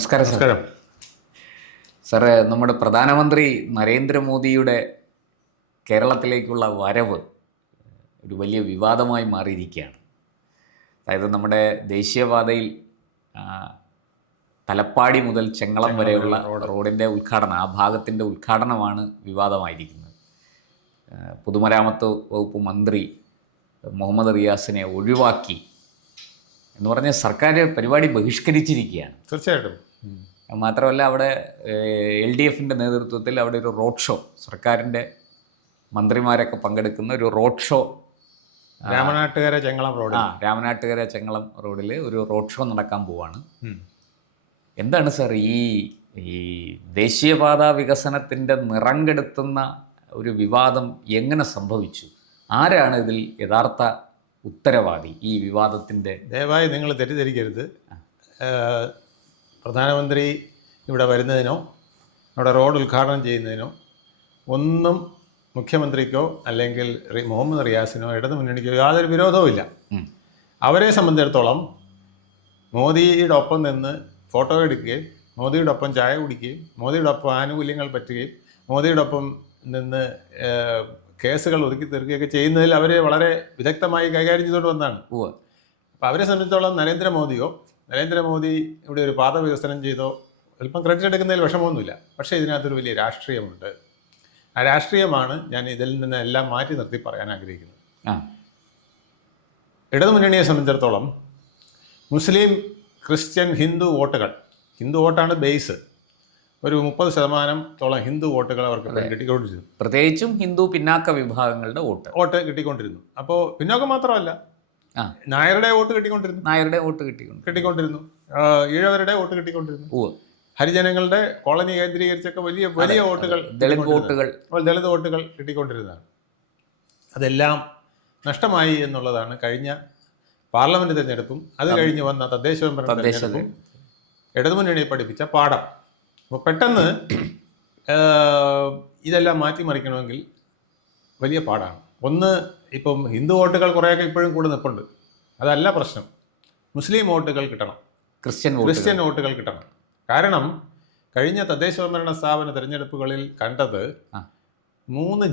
നമസ്കാരം സാർ. നമസ്കാരം. സാറ്, നമ്മുടെ പ്രധാനമന്ത്രി നരേന്ദ്രമോദിയുടെ കേരളത്തിലേക്കുള്ള വരവ് ഒരു വലിയ വിവാദമായി മാറിയിരിക്കുകയാണ്. അതായത് നമ്മുടെ ദേശീയപാതയിൽ ആ, തലപ്പാടി മുതൽ ചെങ്ങളം വരെയുള്ള റോഡിൻ്റെ ഉദ്ഘാടനം, ആ ഭാഗത്തിൻ്റെ ഉദ്ഘാടനമാണ് വിവാദമായിരിക്കുന്നത്. പൊതുമരാമത്ത് വകുപ്പ് മന്ത്രി മുഹമ്മദ് റിയാസിനെ ഒഴിവാക്കി എന്ന് പറഞ്ഞ് സർക്കാർ പരിപാടി ബഹിഷ്കരിച്ചിരിക്കുകയാണ്. തീർച്ചയായിട്ടും. മാത്രമല്ല, അവിടെ LDFിൻ്റെ നേതൃത്വത്തിൽ അവിടെ ഒരു റോഡ് ഷോ, സർക്കാരിൻ്റെ മന്ത്രിമാരൊക്കെ പങ്കെടുക്കുന്ന ഒരു road show Ramanattukara Chengalam road Ramanattukara Chengalam റോഡിൽ ഒരു റോഡ് ഷോ നടക്കാൻ പോവാണ്. എന്താണ് സാർ ഈ ദേശീയപാത വികസനത്തിൻ്റെ നിറം കെടുത്തുന്ന ഒരു വിവാദം എങ്ങനെ സംഭവിച്ചു? ആരാണ് ഇതിൽ യഥാർത്ഥ ഉത്തരവാദി ഈ വിവാദത്തിൻ്റെ? ദയവായി നിങ്ങൾ തെറ്റിദ്ധരിക്കരുത്. പ്രധാനമന്ത്രി ഇവിടെ വരുന്നതിനോ അവിടെ റോഡ് ഉദ്ഘാടനം ചെയ്യുന്നതിനോ ഒന്നും മുഖ്യമന്ത്രിക്കോ അല്ലെങ്കിൽ മുഹമ്മദ് റിയാസിനോ ഇടതു മുന്നണിക്കോ യാതൊരു വിരോധവുമില്ല. അവരെ സംബന്ധിച്ചിടത്തോളം മോദിയുടെ ഒപ്പം നിന്ന് ഫോട്ടോ എടുക്കുകയും മോദിയുടെ ഒപ്പം ചായ കുടിക്കുകയും മോദിയുടെ ഒപ്പം ആനുകൂല്യങ്ങൾ പറ്റുകയും മോദിയുടെ ഒപ്പം നിന്ന് കേസുകൾ ഒതുക്കി തീർക്കുകയൊക്കെ ചെയ്യുന്നതിൽ അവരെ വളരെ വിദഗ്ധമായി കൈകാര്യം ചെയ്തുകൊണ്ട് വന്നതാണ്. അപ്പോൾ അവരെ സംബന്ധിച്ചിടത്തോളം നരേന്ദ്രമോദി ഇവിടെ ഒരു പാത വികസനം ചെയ്തോ അല്പം ക്രെഡിറ്റ് എടുക്കുന്നതിൽ വിഷമമൊന്നുമില്ല. പക്ഷേ ഇതിനകത്തൊരു വലിയ രാഷ്ട്രീയമുണ്ട്. ആ രാഷ്ട്രീയമാണ് ഞാൻ ഇതിൽ നിന്ന് എല്ലാം മാറ്റി നിർത്തി പറയാൻ ആഗ്രഹിക്കുന്നത്. ഇടതുമുന്നണിയെ സംബന്ധിച്ചിടത്തോളം മുസ്ലിം, ക്രിസ്ത്യൻ, ഹിന്ദു വോട്ടാണ് ബേസ്. ഒരു 30% ഹിന്ദു വോട്ടുകൾ അവർക്ക് കിട്ടിക്കൊണ്ടിരുന്നു. പ്രത്യേകിച്ചും ഹിന്ദു പിന്നാക്ക വിഭാഗങ്ങളുടെ വോട്ട് കിട്ടിക്കൊണ്ടിരുന്നു. അപ്പോൾ പിന്നോക്കം മാത്രമല്ല, നായരുടെ വോട്ട് കിട്ടിക്കൊണ്ടിരുന്നു. ഈഴവരുടെ വോട്ട് കിട്ടിക്കൊണ്ടിരുന്നു. ഹരിജനങ്ങളുടെ കോളനി കേന്ദ്രീകരിച്ചൊക്കെ വലിയ വോട്ടുകൾ, ദളിത് വോട്ടുകൾ കിട്ടിക്കൊണ്ടിരുന്നതാണ്. അതെല്ലാം നഷ്ടമായി എന്നുള്ളതാണ് കഴിഞ്ഞ പാർലമെന്റ് തെരഞ്ഞെടുപ്പും അത് കഴിഞ്ഞ് വന്ന തദ്ദേശ സ്വയംഭരണ തെരഞ്ഞെടുപ്പും ഇടതുമുന്നണിയെ പഠിപ്പിച്ച പാഠം. അപ്പോൾ പെട്ടെന്ന് ഇതെല്ലാം മാറ്റിമറിക്കണമെങ്കിൽ വലിയ പാടാണ്. ഒന്ന്, ഇപ്പം ഹിന്ദു വോട്ടുകൾ കുറേയൊക്കെ ഇപ്പോഴും കൂടെ നിൽപ്പുണ്ട്. അതല്ല പ്രശ്നം. മുസ്ലിം വോട്ടുകൾ കിട്ടണം, ക്രിസ്ത്യൻ വോട്ടുകൾ കിട്ടണം. കാരണം കഴിഞ്ഞ തദ്ദേശ സ്വയംഭരണ സ്ഥാപന തെരഞ്ഞെടുപ്പുകളിൽ കണ്ടത് 4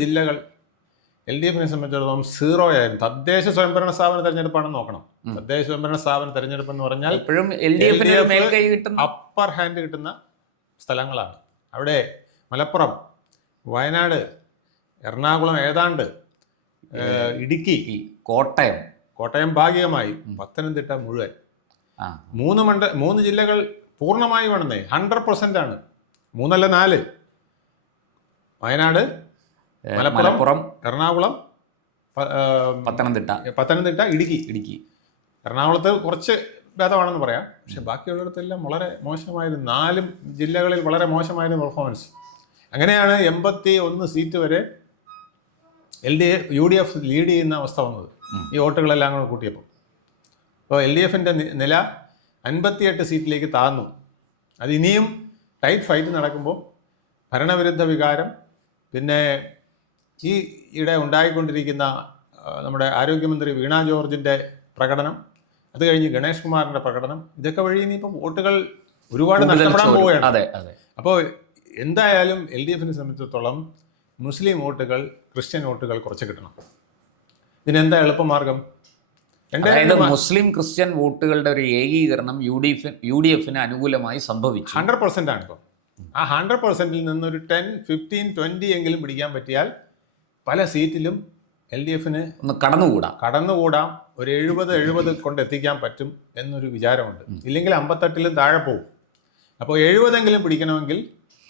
ജില്ലകൾ LDFിനെ സംബന്ധിച്ചിടത്തോളം 0 ആയിരുന്നു. തദ്ദേശ സ്വയംഭരണ സ്ഥാപന തെരഞ്ഞെടുപ്പാണെന്ന് നോക്കണം. തദ്ദേശ സ്വയംഭരണ സ്ഥാപന തെരഞ്ഞെടുപ്പ് എന്ന് പറഞ്ഞാൽ അപ്പർ ഹാൻഡ് കിട്ടുന്ന സ്ഥലങ്ങളാണ്. അവിടെ മലപ്പുറം, വയനാട്, എറണാകുളം, ഏതാണ്ട് ഇടുക്കി, കോട്ടയം ഭാഗികമായി, പത്തനംതിട്ട മുഴുവൻ, 3 ജില്ലകൾ പൂർണ്ണമായി വേണമെന്നേ 100% ആണ്. 3 അല്ല 4. വയനാട്, മലപ്പുറം, എറണാകുളം, പത്തനംതിട്ട, ഇടുക്കി. എറണാകുളത്ത് കുറച്ച് ഭേദമാണെന്ന് പറയാം. പക്ഷെ ബാക്കിയുള്ളിടത്തെല്ലാം വളരെ മോശമായിരുന്നു. 4 ജില്ലകളിൽ വളരെ മോശമായിരുന്നു പെർഫോമൻസ്. അങ്ങനെയാണ് 81 സീറ്റ് വരെ UDF ലീഡ് ചെയ്യുന്ന അവസ്ഥ വന്നത്, ഈ വോട്ടുകളെല്ലാം കൂടെ കൂട്ടിയപ്പോൾ. അപ്പോൾ LDFിൻ്റെ നില 58 സീറ്റിലേക്ക് താഴ്ന്നു. അത് ഇനിയും ടൈറ്റ് ഫൈറ്റ് നടക്കുമ്പോൾ ഭരണവിരുദ്ധ വികാരം, പിന്നെ ഈ ഇടെ ഉണ്ടായിക്കൊണ്ടിരിക്കുന്ന നമ്മുടെ ആരോഗ്യമന്ത്രി വീണ ജോർജിൻ്റെ പ്രകടനം, അത് കഴിഞ്ഞ് ഗണേഷ് കുമാറിൻ്റെ പ്രകടനം, ഇതൊക്കെ വഴി ഇനിയിപ്പോൾ വോട്ടുകൾ ഒരുപാട് നഷ്ടപ്പെടാൻ പോവുകയാണ്. അപ്പോൾ എന്തായാലും LDFിനെ സംബന്ധിച്ചിടത്തോളം മുസ്ലിം വോട്ടുകൾ, ക്രിസ്ത്യൻ വോട്ടുകൾ കുറച്ച് കിട്ടണം. ഇതിനെന്താ എളുപ്പമാർഗം? മുസ്ലിം ക്രിസ്ത്യൻ വോട്ടുകളുടെ ഒരു ഏകീകരണം UDFിന് അനുകൂലമായി സംഭവിച്ചു. 100% ആണ്. ഇപ്പോൾ ആ 100%ൽ നിന്നൊരു 10, 15, 20 എങ്കിലും പിടിക്കാൻ പറ്റിയാൽ പല സീറ്റിലും LDFിന് ഒന്ന് കടന്നുകൂടാം. ഒരു 70 കൊണ്ട് എത്തിക്കാൻ പറ്റും എന്നൊരു വിചാരമുണ്ട്. ഇല്ലെങ്കിൽ 58ലും താഴെ പോകും. അപ്പോൾ 70 പിടിക്കണമെങ്കിൽ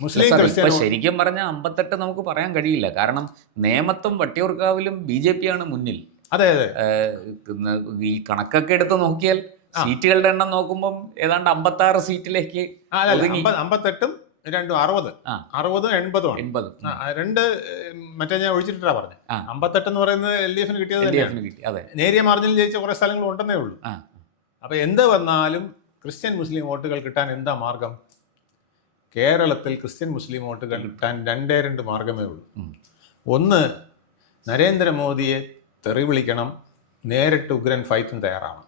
മുസ്ലിം, ക്രിസ്ത്യൻ. ശരിക്കും പറഞ്ഞാൽ 58 നമുക്ക് പറയാൻ കഴിയില്ല. കാരണം നേമത്തും വട്ടിയൂർക്കാവിലും BJP ആണ് മുന്നിൽ. അതെ. ഈ കണക്കൊക്കെ എടുത്ത് നോക്കിയാൽ സീറ്റുകളുടെ എണ്ണം നോക്കുമ്പോൾ ഏതാണ്ട് 56 സീറ്റിലേക്ക് 58ഉം 2 60, 80 2 മറ്റേ ഞാൻ ഒഴിച്ചിട്ടാ പറഞ്ഞത്. 58 എന്ന് പറയുന്നത് LDFിന് കിട്ടിയത്. നേരിയ മാർജിനിൽ ജയിച്ച കുറെ സ്ഥലങ്ങൾ ഉണ്ടെന്നേ ഉള്ളൂ. അപ്പൊ എന്ത് വന്നാലും ക്രിസ്ത്യൻ മുസ്ലിം വോട്ടുകൾ കിട്ടാൻ എന്താ മാർഗം? കേരളത്തിൽ ക്രിസ്ത്യൻ മുസ്ലിം വോട്ടുകൾ കിട്ടാൻ 2 മാർഗമേ ഉള്ളൂ. ഒന്ന്, നരേന്ദ്രമോദിയെ തെറി വിളിക്കണം, നേരിട്ട് ഉഗ്രൻ ഫൈറ്റിന് തയ്യാറാണ്.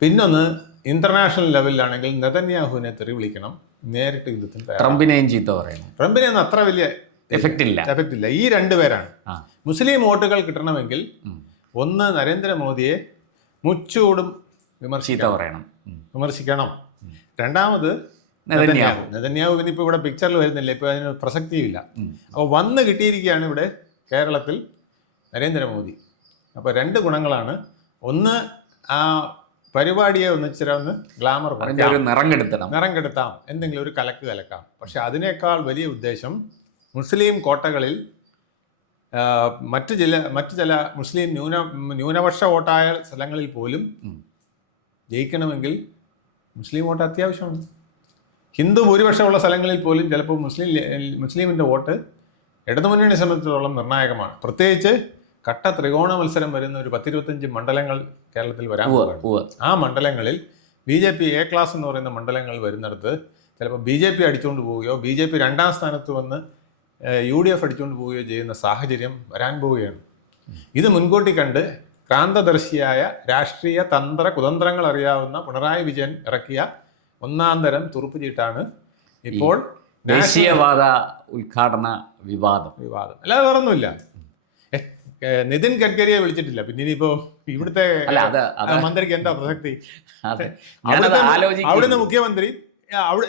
പിന്നൊന്ന് ഇന്റർനാഷണൽ ലെവലിലാണെങ്കിൽ നെതന്യാഹുവിനെ തെറി വിളിക്കണം, നേരിട്ട് യുദ്ധത്തിന് തയ്യാറാണ്. ട്രംപിനെയും ചീത്ത പറയണം. ട്രംപിനെയൊന്നും അത്ര വലിയ എഫക്റ്റ് ഇല്ല. എഫക്റ്റ് ഇല്ല. ഈ രണ്ടുപേരാണ്. മുസ്ലിം വോട്ടുകൾ കിട്ടണമെങ്കിൽ ഒന്ന് നരേന്ദ്രമോദിയെ മുച്ചൂടും ചീത്ത പറയണം, വിമർശിക്കണം. രണ്ടാമത് നെതന്യാഹുവിന് ഇപ്പോൾ ഇവിടെ പിക്ചറിൽ വരുന്നില്ല, ഇപ്പോൾ അതിന് പ്രസക്തിയുമില്ല. അപ്പോൾ വന്ന് കിട്ടിയിരിക്കുകയാണ് ഇവിടെ കേരളത്തിൽ നരേന്ദ്രമോദി. അപ്പോൾ രണ്ട് ഗുണങ്ങളാണ്. ഒന്ന്, ആ പരിപാടിയെ ഒന്ന് ഗ്ലാമർ നിറം കെടുത്താം, എന്തെങ്കിലും ഒരു കലക്കാം. പക്ഷെ അതിനേക്കാൾ വലിയ ഉദ്ദേശം മുസ്ലിം കോട്ടകളിൽ മറ്റു ചില മുസ്ലിം ന്യൂനപക്ഷ വോട്ടായ സ്ഥലങ്ങളിൽ പോലും ജയിക്കണമെങ്കിൽ മുസ്ലിം വോട്ട് അത്യാവശ്യമാണ്. ഹിന്ദു ഭൂരിപക്ഷമുള്ള സ്ഥലങ്ങളിൽ പോലും ചിലപ്പോൾ മുസ്ലിമിൻ്റെ വോട്ട് ഇടതുമുന്നണി സംബന്ധിച്ചിടത്തോളം നിർണായകമാണ്. പ്രത്യേകിച്ച് കട്ട ത്രികോണ മത്സരം വരുന്ന ഒരു 10-25 മണ്ഡലങ്ങൾ കേരളത്തിൽ വരാൻ പോകുന്നു. ആ മണ്ഡലങ്ങളിൽ BJP A ക്ലാസ് എന്ന് പറയുന്ന മണ്ഡലങ്ങൾ വരുന്നിടത്ത് ചിലപ്പോൾ BJP അടിച്ചുകൊണ്ട് പോവുകയോ BJP രണ്ടാം സ്ഥാനത്ത് വന്ന് UDF അടിച്ചുകൊണ്ട് പോവുകയോ ചെയ്യുന്ന സാഹചര്യം വരാൻ പോവുകയാണ്. ഇത് മുൻകൂട്ടി കണ്ട് ക്രാന്തദർശിയായ രാഷ്ട്രീയ കുതന്ത്രങ്ങൾ അറിയാവുന്ന പിണറായി വിജയൻ ഇറക്കിയ ഒന്നാം തരം തുറുപ്പ് ചീട്ടാണ് ഇപ്പോൾ ദേശീയപാത ഉദ്ഘാടന വിവാദം. അല്ലാതെ വേറൊന്നുമില്ല. നിതിൻ ഗഡ്കരിയെ വിളിച്ചിട്ടില്ല, പിന്നെ ഇനിയിപ്പോ ഇവിടുത്തെ മന്ത്രിക്ക് എന്താ പ്രസക്തി? അവിടുന്ന് മുഖ്യമന്ത്രി,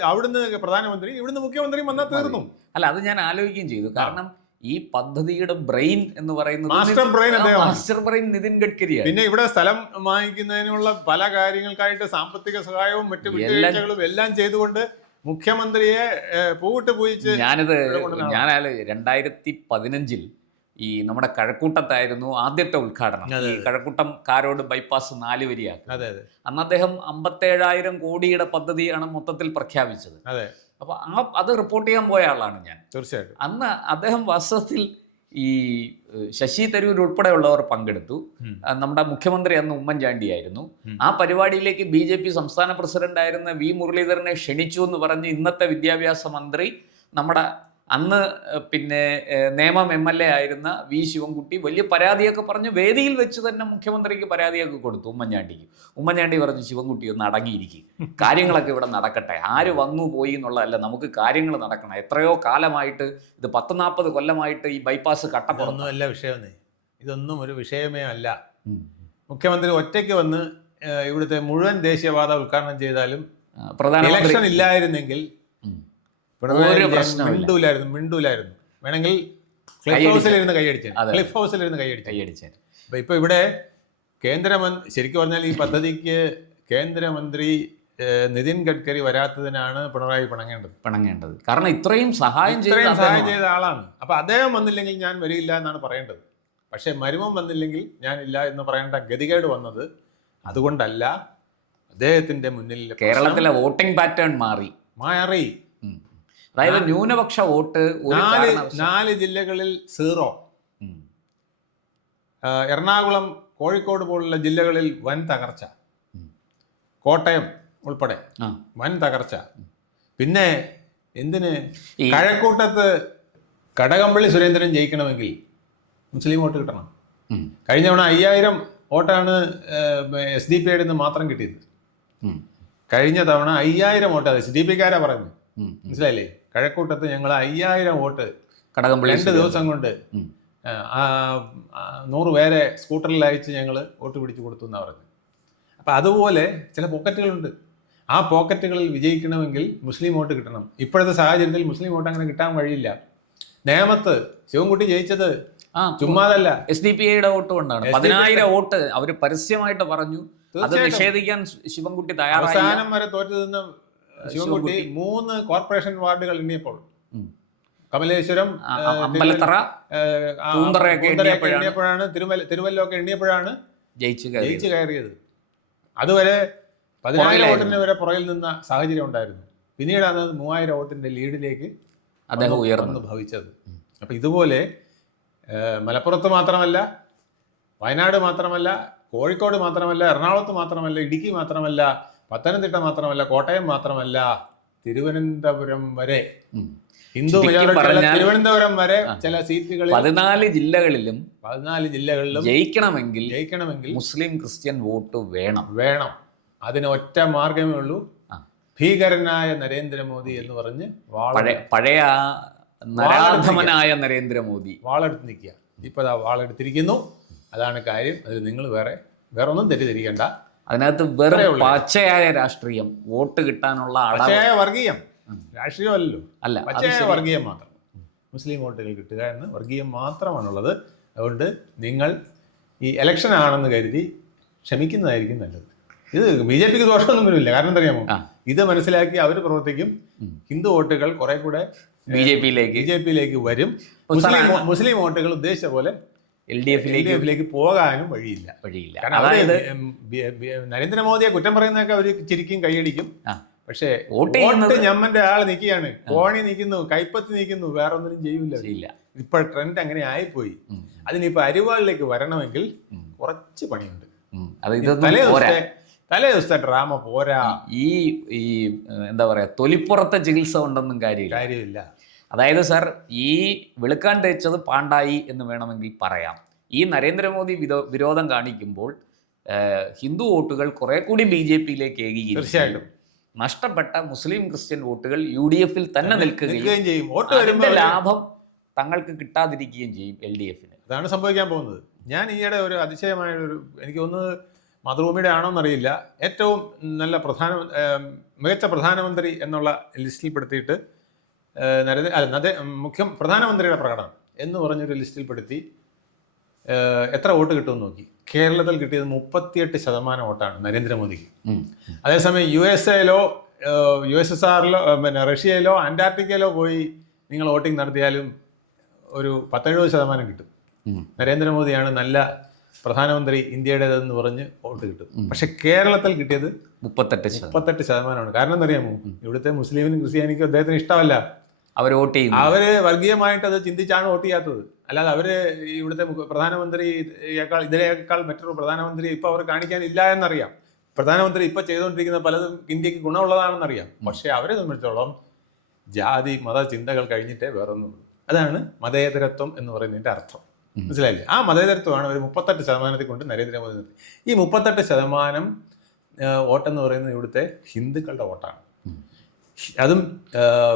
അവിടുന്ന് പ്രധാനമന്ത്രി, ഇവിടുന്ന് മുഖ്യമന്ത്രി വന്നാൽ തീർന്നു. അല്ല, അത് ഞാൻ ആലോചിക്കുകയും ചെയ്തു. കാരണം ഈ പദ്ധതിയുടെ ബ്രെയിൻ എന്ന് പറയുന്നത് മാസ്റ്റർ ബ്രെയിൻ നിതിൻ ഗഡ്കരിയാണ്. പിന്നെ ഇവിടെ സ്ഥലം വാങ്ങിക്കുന്നതിനുള്ള പല കാര്യങ്ങൾക്കായിട്ട് സാമ്പത്തിക സഹായവും മറ്റു വിട്ടുവീഴ്ചകളും എല്ലാം ചെയ്തുകൊണ്ട് മുഖ്യമന്ത്രിയെ പൂവിട്ട് പൂയിച്ച് ഞാൻ 2015 ഈ നമ്മുടെ കഴക്കൂട്ടത്തായിരുന്നു ആദ്യത്തെ ഉദ്ഘാടനം. ഈ കഴക്കൂട്ടം കാരോട് ബൈപ്പാസ് 4 വരിയാക്കി. അന്ന് അദ്ദേഹം 57,000 കോടിയുടെ പദ്ധതിയാണ് മൊത്തത്തിൽ പ്രഖ്യാപിച്ചത്. അപ്പൊ അത് റിപ്പോർട്ട് ചെയ്യാൻ പോയ ആളാണ് ഞാൻ. തീർച്ചയായിട്ടും അന്ന് അദ്ദേഹം വാസ്തവത്തിൽ ഈ ശശി തരൂർ ഉൾപ്പെടെയുള്ളവർ പങ്കെടുത്തു. നമ്മുടെ മുഖ്യമന്ത്രി അന്ന് ഉമ്മൻചാണ്ടിയായിരുന്നു. ആ പരിപാടിയിലേക്ക് BJP സംസ്ഥാന പ്രസിഡന്റായിരുന്ന V മുരളീധരനെ ക്ഷണിച്ചു എന്ന് പറഞ്ഞ് ഇന്നത്തെ വിദ്യാഭ്യാസ മന്ത്രി, നമ്മുടെ അന്ന് പിന്നെ നേമം MLA ആയിരുന്ന V ശിവൻകുട്ടി വലിയ പരാതിയൊക്കെ പറഞ്ഞ് വേദിയിൽ വെച്ച് തന്നെ മുഖ്യമന്ത്രിക്ക് പരാതിയൊക്കെ കൊടുത്തു ഉമ്മൻചാണ്ടിക്ക്. ഉമ്മൻചാണ്ടി പറഞ്ഞു, ശിവൻകുട്ടി ഒന്ന് അടങ്ങിയിരിക്കും, കാര്യങ്ങളൊക്കെ ഇവിടെ നടക്കട്ടെ, ആര് വന്നു പോയി എന്നുള്ളതല്ല, നമുക്ക് കാര്യങ്ങൾ നടക്കണം. എത്രയോ കാലമായിട്ട് ഇത് 40-40 കൊല്ലമായിട്ട് ഈ ബൈപ്പാസ് കട്ടപ്പുറമൊന്നുമല്ല വിഷയമേ, ഇതൊന്നും ഒരു വിഷയമേ അല്ല. മുഖ്യമന്ത്രി ഒറ്റയ്ക്ക് വന്ന് ഇവിടുത്തെ മുഴുവൻ ദേശീയപാത ഉദ്ഘാടനം ചെയ്താലും ഇലക്ഷൻ ഇല്ലായിരുന്നെങ്കിൽ മിണ്ടൂലായിരുന്നു. വേണമെങ്കിൽ ക്ലിഫ് ഹൗസിലിരുന്ന് കൈയടിച്ചു. ഇപ്പൊ ഇവിടെ ശരിക്കും പറഞ്ഞാൽ ഈ പദ്ധതിക്ക് കേന്ദ്രമന്ത്രി നിതിൻ ഗഡ്കരി വരാത്തതിനാണ് പിണറായി പിണങ്ങേണ്ടത്. കാരണം ഇത്രയും സഹായം ചെയ്ത ആളാണ്. അപ്പൊ അദ്ദേഹം വന്നില്ലെങ്കിൽ ഞാൻ വരില്ല എന്നാണ് പറയേണ്ടത്. പക്ഷെ മരുമം വന്നില്ലെങ്കിൽ ഞാൻ ഇല്ല എന്ന് പറയേണ്ട ഗതികേട് വന്നത് അതുകൊണ്ടല്ല. അദ്ദേഹത്തിന്റെ മുന്നിൽ കേരളത്തിലെ വോട്ടിംഗ് പാറ്റേൺ മാറി. അതായത് ന്യൂനപക്ഷ വോട്ട് 4 ജില്ലകളിൽ 0, എറണാകുളം കോഴിക്കോട് പോലുള്ള ജില്ലകളിൽ വൻ തകർച്ച, കോട്ടയം ഉൾപ്പെടെ വൻ തകർച്ച. പിന്നെ എന്തിന് കഴക്കൂട്ടത്ത് കടകംപള്ളി സുരേന്ദ്രൻ ജയിക്കണമെങ്കിൽ മുസ്ലിം വോട്ട് കിട്ടണം. കഴിഞ്ഞ തവണ 5000 വോട്ടാണ് SDP-യുടെ നിന്ന് മാത്രം കിട്ടിയത്. കഴിഞ്ഞ തവണ 5000 വോട്ട് SDP-ക്കാരാ പറയുന്നത്, മനസ്സിലായില്ലേ? കഴക്കൂട്ടത്ത് ഞങ്ങൾ 5000 വോട്ട് 2 ദിവസം കൊണ്ട് 100 പേരെ സ്കൂട്ടറിൽ അയച്ച് ഞങ്ങൾ വോട്ട് പിടിച്ചു കൊടുത്തു എന്നാണ് പറഞ്ഞത്. അപ്പം അതുപോലെ ചില പോക്കറ്റുകളുണ്ട്. ആ പോക്കറ്റുകളിൽ വിജയിക്കണമെങ്കിൽ മുസ്ലിം വോട്ട് കിട്ടണം. ഇപ്പോഴത്തെ സാഹചര്യത്തിൽ മുസ്ലിം വോട്ട് അങ്ങനെ കിട്ടാൻ കഴിയില്ല. നേമത്ത് ശിവൻകുട്ടി ജയിച്ചത് ചുമ്മാതല്ല, SDP-യുടെ വോട്ട് കൊണ്ടാണ്. 10,000 വോട്ട് അവർ പരസ്യമായിട്ട് പറഞ്ഞു. അത് നിഷേധിക്കാൻ ശിവൻകുട്ടി തയ്യാറായി. അവസാനം വരെ തോറ്റു നിന്ന ശിവൻകുട്ടി 3 കോർപ്പറേഷൻ വാർഡുകൾ എണ്ണിയപ്പോൾ, കമലേശ്വരം, അമ്പലത്തറ, എണ്ണിയപ്പോഴാണ്, തിരുവല്ലൊക്കെ എണ്ണിയപ്പോഴാണ് ജയിച്ചു കയറിയത്. അതുവരെ 10,000 വോട്ടിന് വരെ പുറകിൽ നിന്ന സാഹചര്യം ഉണ്ടായിരുന്നു. പിന്നീടാണ് 3000 വോട്ടിന്റെ ലീഡിലേക്ക് അദ്ദേഹം ഉയർന്നു ഭവിച്ചത്. അപ്പം ഇതുപോലെ മലപ്പുറത്ത് മാത്രമല്ല, വയനാട് മാത്രമല്ല, കോഴിക്കോട് മാത്രമല്ല, എറണാകുളത്ത് മാത്രമല്ല, ഇടുക്കി മാത്രമല്ല, പത്തനംതിട്ട മാത്രമല്ല, കോട്ടയം മാത്രമല്ല, തിരുവനന്തപുരം വരെ, ഹിന്ദു തിരുവനന്തപുരം വരെ ചില സീറ്റുകളിൽ 14 ജില്ലകളിലും ജയിക്കണമെങ്കിൽ മുസ്ലിം ക്രിസ്ത്യൻ വോട്ട് വേണം. അതിന് ഒറ്റ മാർഗമേ ഉള്ളൂ, ഭീകരനായ നരേന്ദ്രമോദി എന്ന് പറഞ്ഞ് പഴയ നരാധമനായ നരേന്ദ്രമോദി വാളെടുത്ത് നിൽക്കുക. ഇപ്പോൾ അതാ വാളെടുത്തിരിക്കുന്നു. അതാണ് കാര്യം. അതിൽ നിങ്ങൾ വേറെ ഒന്നും തെറ്റിദ്ധരിക്കണ്ട. അതിനകത്ത് വെറും പച്ചയായ രാഷ്ട്രീയം, വോട്ട് കിട്ടാനുള്ള പച്ചയായ വർഗീയം, രാഷ്ട്രീയമല്ലല്ലോ, അല്ല, പച്ചയായ വർഗീയം മാത്രം. മുസ്ലിം വോട്ടുകൾ കിട്ടുക എന്ന് വർഗീയം മാത്രമാണുള്ളത്. അതുകൊണ്ട് നിങ്ങൾ ഈ ഇലക്ഷൻ ആണെന്ന് കരുതി ക്ഷമിക്കുന്നതായിരിക്കും നല്ലത്. ഇത് BJPക്ക് ദോഷമൊന്നും വരില്ല. കാരണം എന്താ അറിയാമോ, ഇത് മനസ്സിലാക്കി അവർ പ്രവർത്തിക്കും. ഹിന്ദു വോട്ടുകൾ കുറെ കൂടെ BJPയിലേക്ക് വരും. മുസ്ലിം വോട്ടുകൾ ഉദ്ദേശിച്ച പോലെ LDFയിലേക്ക് പോകാനും വഴിയില്ല. കാരണം നരേന്ദ്രമോദിയെ കുറ്റം പറയുന്നതൊക്കെ അവർ ചിരിക്കും, കൈയടിക്കും. പക്ഷേ വോട്ട് ഞമ്മന്റെ ആള് നിൽക്കുകയാണ്, കോണി നിൽക്കുന്നു, കൈപ്പത്തി നിൽക്കുന്നു, വേറെ ഒന്നിനും ചെയ്യൂല. ഇപ്പൊ ട്രെൻഡ് അങ്ങനെ ആയിപ്പോയി. അതിനിപ്പോ അരിവാളിലേക്ക് വരണമെങ്കിൽ കുറച്ച് പണിയുണ്ട്. തലേ ദിവസത്തെ ഡ്രാമ പോരാ. ഈ എന്താ പറയാ, തൊലിപ്പുറത്തെ ചികിത്സ ഉണ്ടെന്നും കാര്യമില്ല. അതായത് സാർ, ഈ വെളുക്കാൻ തേച്ചത് പാണ്ടായി എന്ന് വേണമെങ്കിൽ പറയാം. ഈ നരേന്ദ്രമോദി വിരോധം കാണിക്കുമ്പോൾ ഹിന്ദു വോട്ടുകൾ കുറെ കൂടി BJPയിലേക്ക് ഏകീകരിക്കും. തീർച്ചയായിട്ടും നഷ്ടപ്പെട്ട മുസ്ലിം ക്രിസ്ത്യൻ വോട്ടുകൾ UDFൽ തന്നെ നിൽക്കുകയും ചെയ്യും. അതിന്റെ ലാഭം തങ്ങൾക്ക് കിട്ടാതിരിക്കുകയും ചെയ്യും LDFന്. അതാണ് സംഭവിക്കാൻ പോകുന്നത്. ഞാൻ ഈയിടെ ഒരു അതിശയമായ എനിക്ക് തോന്നുന്നത് മാതൃഭൂമിയുടെ ആണോന്നറിയില്ല, ഏറ്റവും നല്ല മികച്ച പ്രധാനമന്ത്രി എന്നുള്ള ലിസ്റ്റിൽപ്പെടുത്തിയിട്ട് പ്രധാനമന്ത്രിയുടെ പ്രകടനം എന്ന് പറഞ്ഞൊരു ലിസ്റ്റിൽപ്പെടുത്തി എത്ര വോട്ട് കിട്ടുമെന്ന് നോക്കി. കേരളത്തിൽ കിട്ടിയത് 38% വോട്ടാണ് നരേന്ദ്രമോദിക്ക്. അതേസമയം USSRലോ പിന്നെ റഷ്യയിലോ അന്റാർട്ടിക്കയിലോ പോയി നിങ്ങൾ വോട്ടിംഗ് നടത്തിയാലും ഒരു 10-70% കിട്ടും. നരേന്ദ്രമോദിയാണ് നല്ല പ്രധാനമന്ത്രി ഇന്ത്യയുടേതെന്ന് പറഞ്ഞ് വോട്ട് കിട്ടും. പക്ഷെ കേരളത്തിൽ കിട്ടിയത് 38%. കാരണം എന്തറിയാമോ, ഇവിടുത്തെ മുസ്ലിമിനും ക്രിസ്ത്യാനിക്കും അദ്ദേഹത്തിന് ഇഷ്ടമല്ല. അവർ വോട്ട് ചെയ്യും. അവര് വർഗീയമായിട്ട് അത് ചിന്തിച്ചാണ് വോട്ട് ചെയ്യാത്തത്. അല്ലാതെ അവര് ഇവിടുത്തെ ഇതിനേക്കാൾ മറ്റൊരു പ്രധാനമന്ത്രി ഇപ്പൊ അവർ കാണിക്കാനില്ല എന്നറിയാം. പ്രധാനമന്ത്രി ഇപ്പൊ ചെയ്തുകൊണ്ടിരിക്കുന്ന പലതും ഇന്ത്യക്ക് ഗുണമുള്ളതാണെന്നറിയാം. പക്ഷെ അവരെ സംബന്ധിച്ചോളം ജാതി മത ചിന്തകൾ കഴിഞ്ഞിട്ടേ വേറൊന്നുള്ളൂ. അതാണ് മതേതരത്വം എന്ന് പറയുന്നതിന്റെ അർത്ഥം. മനസ്സിലായില്ലേ? ആ മതേതരത്വമാണ് ഒരു 38% കൊണ്ട് നരേന്ദ്രമോദി നിർത്തി. ഈ 38% വോട്ടെന്ന് പറയുന്നത് ഇവിടുത്തെ ഹിന്ദുക്കളുടെ വോട്ടാണ്. അതും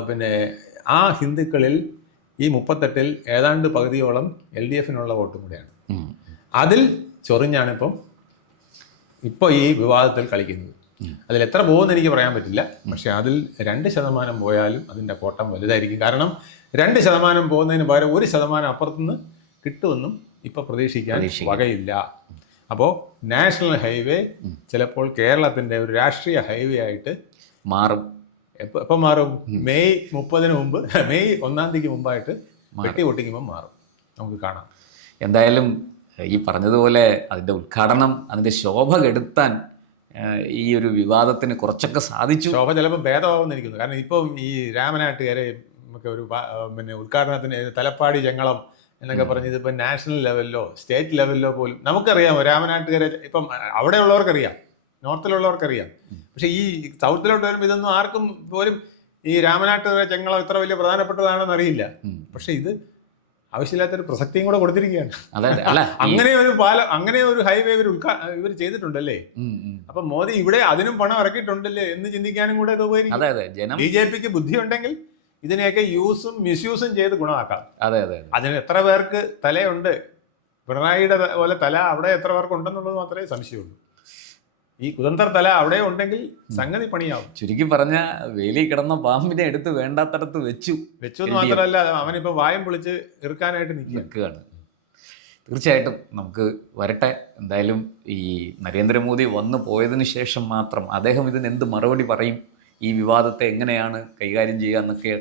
പിന്നെ ആ ഹിന്ദുക്കളിൽ ഈ 38-ൽ ഏതാണ്ട് പകുതിയോളം LDFനുള്ള വോട്ടും കൂടെയാണ്. അതിൽ ചൊറിഞ്ഞാണ് ഇപ്പോൾ ഈ വിവാദത്തിൽ കളിക്കുന്നത്. അതിൽ എത്ര പോകുമെന്ന് എനിക്ക് പറയാൻ പറ്റില്ല. പക്ഷെ അതിൽ 2% പോയാലും അതിൻ്റെ കോട്ടം വലുതായിരിക്കും. കാരണം 2% പോകുന്നതിന് പകരം 1% അപ്പുറത്തുനിന്ന് കിട്ടുമെന്നും ഇപ്പം പ്രതീക്ഷിക്കാൻ വകയില്ല. അപ്പോൾ നാഷണൽ ഹൈവേ ചിലപ്പോൾ കേരളത്തിൻ്റെ ഒരു രാഷ്ട്രീയ ഹൈവേ ആയിട്ട് മാറും. എപ്പോൾ മാറും? മെയ് 30-ന് മുമ്പ്, മെയ് 1-ാം തീയതിക്ക് മുമ്പായിട്ട് വെട്ടി പൊട്ടിക്കുമ്പോൾ മാറും. നമുക്ക് കാണാം. എന്തായാലും ഈ പറഞ്ഞതുപോലെ അതിൻ്റെ ഉദ്ഘാടനം, അതിൻ്റെ ശോഭ കെടുത്താൻ ഈ ഒരു വിവാദത്തിന് കുറച്ചൊക്കെ സാധിച്ചു. ശോഭ ചിലപ്പോൾ ഭേദമാവുമെന്ന് എനിക്ക് തോന്നുന്നു. കാരണം ഇപ്പം ഈ രാമനാട്ടുകരെ നമുക്ക് ഒരു പിന്നെ ഉദ്ഘാടനത്തിന് തലപ്പാടി ചെങ്ങളം എന്നൊക്കെ പറഞ്ഞ് ഇതിപ്പോൾ നാഷണൽ ലെവലിലോ സ്റ്റേറ്റ് ലെവലിലോ പോലും നമുക്കറിയാം. രാമനാട്ടുകരെ ഇപ്പം അവിടെയുള്ളവർക്കറിയാം, നോർത്തിലുള്ളവർക്കറിയാം. പക്ഷെ ഈ സൗത്തിലോട്ട് വരുമ്പോൾ ഇതൊന്നും ആർക്കും പോലും ഈ രാമനാട്ടുകര ചെങ്ങളം ഇത്ര വലിയ പ്രധാനപ്പെട്ടതാണെന്ന് അറിയില്ല. പക്ഷെ ഇത് ആവശ്യമില്ലാത്തൊരു പ്രസക്തിയും കൂടെ കൊടുത്തിരിക്കുകയാണ്. അങ്ങനെ ഒരു ഹൈവേ ഇവർ ചെയ്തിട്ടുണ്ടല്ലേ. അപ്പൊ മോദി ഇവിടെ അതിനും പണം ഇറക്കിയിട്ടുണ്ടല്ലേ എന്ന് ചിന്തിക്കാനും കൂടെ ഇത് ഉപകരിക്കും. BJPക്ക് ബുദ്ധിയുണ്ടെങ്കിൽ ഇതിനെയൊക്കെ യൂസും മിസ്യൂസും ചെയ്ത് ഗുണമാക്കാം. അതിന് എത്ര പേർക്ക് തലയുണ്ട്, പിണറായിയുടെ പോലെ തല അവിടെ എത്ര പേർക്ക് ഉണ്ടെന്നുള്ളത് മാത്രമേ സംശയമുള്ളൂ. ഈ കുതന്തർ തല അവിടെ ഉണ്ടെങ്കിൽ സംഗതി പണിയാവും. ചുരുക്കി പറഞ്ഞ വേലി കിടന്ന പാമ്പിനെ എടുത്ത് വേണ്ടാത്തടത്ത് വെച്ചു എന്ന് മാത്രമല്ല, അവനിപ്പോൾ വായം പൊളിച്ച് ഇറുക്കാനായിട്ട് നിൽക്കുകയാണ്. തീർച്ചയായിട്ടും നമുക്ക് വരട്ടെ. എന്തായാലും ഈ നരേന്ദ്രമോദി വന്നു പോയതിന് ശേഷം മാത്രം അദ്ദേഹം ഇതിന് എന്ത് മറുപടി പറയും, ഈ വിവാദത്തെ എങ്ങനെയാണ് കൈകാര്യം ചെയ്യുക എന്നൊക്കെ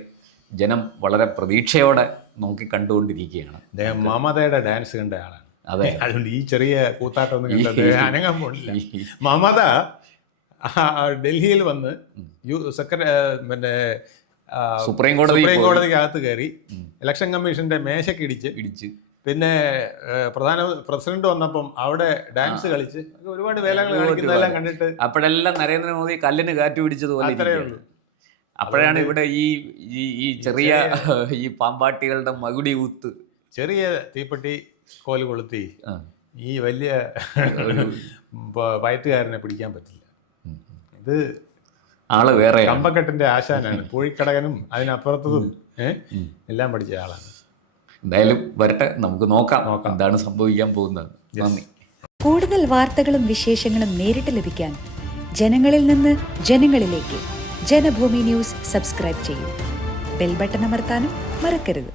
ജനം വളരെ പ്രതീക്ഷയോടെ നോക്കി കണ്ടുകൊണ്ടിരിക്കുകയാണ്. അദ്ദേഹം മമതയുടെ ഡാൻസ് കണ്ട ആളാണ്. അതെ, അതുകൊണ്ട് ഈ ചെറിയ കൂത്താട്ടൊന്നും കണ്ടത് അനങ്ങാൻ പോണില്ല. മമത ഡൽഹിയിൽ വന്ന് പിന്നെ സുപ്രീം കോടതിക്കകത്ത് കയറി ഇലക്ഷൻ കമ്മീഷന്റെ മേശക്കിടിച്ച് പിന്നെ പ്രസിഡന്റ് വന്നപ്പം അവിടെ ഡാൻസ് കളിച്ച് ഒരുപാട് വേലകൾ കാണിക്കുന്നതെല്ലാം കണ്ടിട്ട് അപ്പോഴെല്ലാം നരേന്ദ്രമോദി കല്ലിന് കാറ്റ് പിടിച്ചതുപോലെ അത്രയേ ഉള്ളൂ. അപ്പോഴാണ് ഇവിടെ ഈ ചെറിയ ഈ പാമ്പാട്ടികളുടെ മകുടി ഊത്ത്, ചെറിയ തീപ്പെട്ടി കോല് കൊളുത്തി ഈ വലിയ വയറ്റുകാരനെ പിടിക്കാൻ പറ്റില്ല. ഇത് ആള് വേറെ കമ്പക്കെട്ടിന്റെ ആശാനാണ്. പൂഴിക്കടകനും അതിനപ്പുറത്തതും എല്ലാം പഠിച്ച ആളാണ്. എന്തായാലും വരട്ടെ, നമുക്ക് നോക്കാം എന്താണ് സംഭവിക്കാൻ പോകുന്നത്. നന്ദി. കൂടുതൽ വാർത്തകളും വിശേഷങ്ങളും നേരിട്ട് ലഭിക്കാൻ ജനങ്ങളിൽ നിന്ന് ജനങ്ങളിലേക്ക് ജനഭൂമി ന്യൂസ് സബ്സ്ക്രൈബ് ചെയ്യൂ. ബെൽ ബട്ടൺ അമർത്താനും മറക്കരുത്.